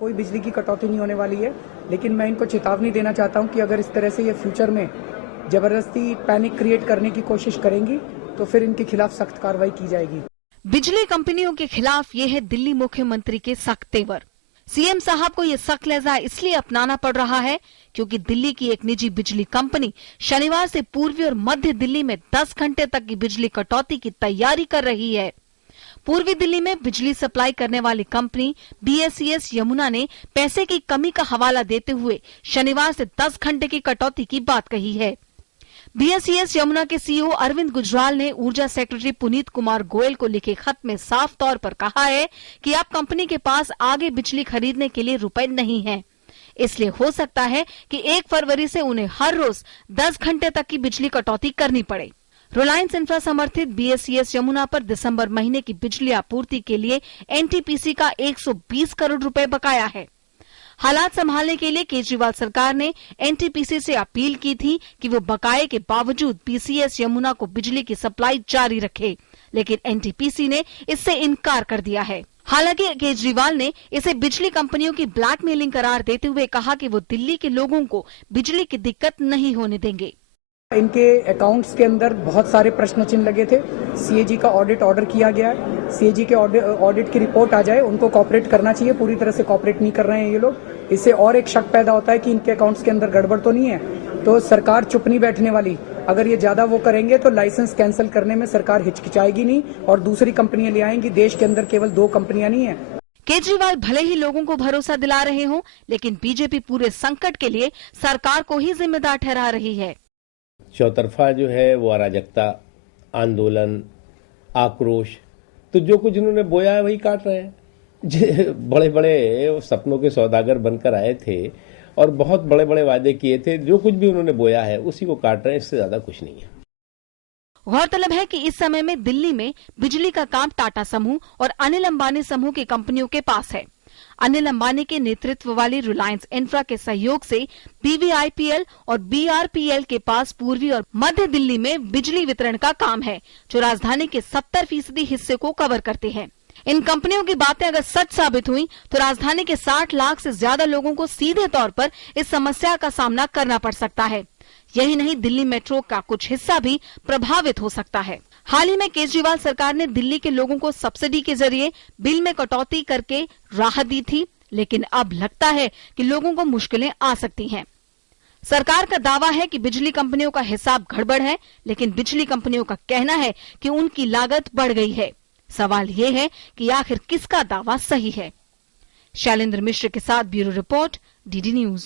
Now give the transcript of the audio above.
कोई बिजली की कटौती नहीं होने वाली है, लेकिन मैं इनको चेतावनी देना चाहता हूं कि अगर इस तरह से ये फ्यूचर में जबरदस्ती पैनिक क्रिएट करने की कोशिश करेंगी तो फिर इनके खिलाफ सख्त कार्रवाई की जाएगी। बिजली कंपनियों के खिलाफ ये है दिल्ली मुख्यमंत्री के सख्त तेवर। सीएम साहब को ये सख्त लहजा इसलिए अपनाना पड़ रहा है क्योंकि दिल्ली की एक निजी बिजली कंपनी शनिवार से पूर्वी और मध्य दिल्ली में 10 घंटे तक की बिजली कटौती की तैयारी कर रही है। पूर्वी दिल्ली में बिजली सप्लाई करने वाली कंपनी BSES यमुना ने पैसे की कमी का हवाला देते हुए शनिवार से 10 घंटे की कटौती की बात कही है। BSES यमुना के CEO अरविंद गुजराल ने ऊर्जा सेक्रेटरी पुनीत कुमार गोयल को लिखे खत में साफ तौर पर कहा है कि अब कंपनी के पास आगे बिजली खरीदने के लिए रुपए नहीं हैं। इसलिए हो सकता है कि 1 फरवरी से उन्हें हर रोज 10 घंटे तक की बिजली कटौती करनी पड़े। रिलायंस इंफ्रा समर्थित BSES यमुना पर दिसंबर महीने की बिजली आपूर्ति के लिए NTPC का 120 करोड़ रुपए बकाया है। हालात संभालने के लिए केजरीवाल सरकार ने NTPC से अपील की थी कि वो बकाये के बावजूद BSES यमुना को बिजली की सप्लाई जारी रखे, लेकिन NTPC ने इससे इनकार कर दिया है। हालांकि केजरीवाल ने इसे बिजली कंपनियों की ब्लैकमेलिंग करार देते हुए कहा कि वो दिल्ली के लोगों को बिजली की दिक्कत नहीं होने देंगे। इनके अकाउंट्स के अंदर बहुत सारे प्रश्न चिन्ह लगे थे। CAG का ऑडिट ऑर्डर किया गया है। CAG के ऑडिट की रिपोर्ट आ जाए, उनको कॉपरेट करना चाहिए। पूरी तरह से कॉपरेट नहीं कर रहे हैं ये लोग। इससे और एक शक पैदा होता है कि इनके अकाउंट्स के अंदर गड़बड़ तो नहीं है। तो सरकार चुप नहीं बैठने वाली। अगर ये ज्यादा वो करेंगे तो लाइसेंस कैंसिल करने में सरकार हिचकिचाएगी नहीं और दूसरी कंपनियां ले आएंगी। देश के अंदर केवल 2 कंपनियां नहीं है। केजरीवाल भले ही लोगों को भरोसा दिला रहे हों, लेकिन बीजेपी पूरे संकट के लिए सरकार को ही जिम्मेदार ठहरा रही है। चौतरफा जो है वो अराजकता, आंदोलन, आक्रोश, तो जो कुछ इन्होंने बोया है वही काट रहे हैं। बड़े बड़े सपनों के सौदागर बनकर आए थे और बहुत बड़े बड़े वादे किए थे। जो कुछ भी उन्होंने बोया है उसी को काट रहे हैं, इससे ज्यादा कुछ नहीं है। गौरतलब है कि इस समय में दिल्ली में बिजली का काम टाटा समूह और अनिल अंबानी समूह की कंपनियों के पास है। अनिल अंबानी के नेतृत्व वाली रिलायंस इंफ्रा के सहयोग से BVIPL और BRPL के पास पूर्वी और मध्य दिल्ली में बिजली वितरण का काम है, जो राजधानी के 70% हिस्से को कवर करते हैं। इन कंपनियों की बातें अगर सच साबित हुई तो राजधानी के 60 लाख से ज्यादा लोगों को सीधे तौर पर इस समस्या का सामना करना पड़ सकता है। यही नहीं, दिल्ली मेट्रो का कुछ हिस्सा भी प्रभावित हो सकता है। हाल ही में केजरीवाल सरकार ने दिल्ली के लोगों को सब्सिडी के जरिए बिल में कटौती करके राहत दी थी, लेकिन अब लगता है कि लोगों को मुश्किलें आ सकती हैं। सरकार का दावा है कि बिजली कंपनियों का हिसाब गड़बड़ है, लेकिन बिजली कंपनियों का कहना है कि उनकी लागत बढ़ गई है। सवाल ये है कि आखिर किसका दावा सही है। शैलेंद्र मिश्र के साथ ब्यूरो रिपोर्ट, DD न्यूज।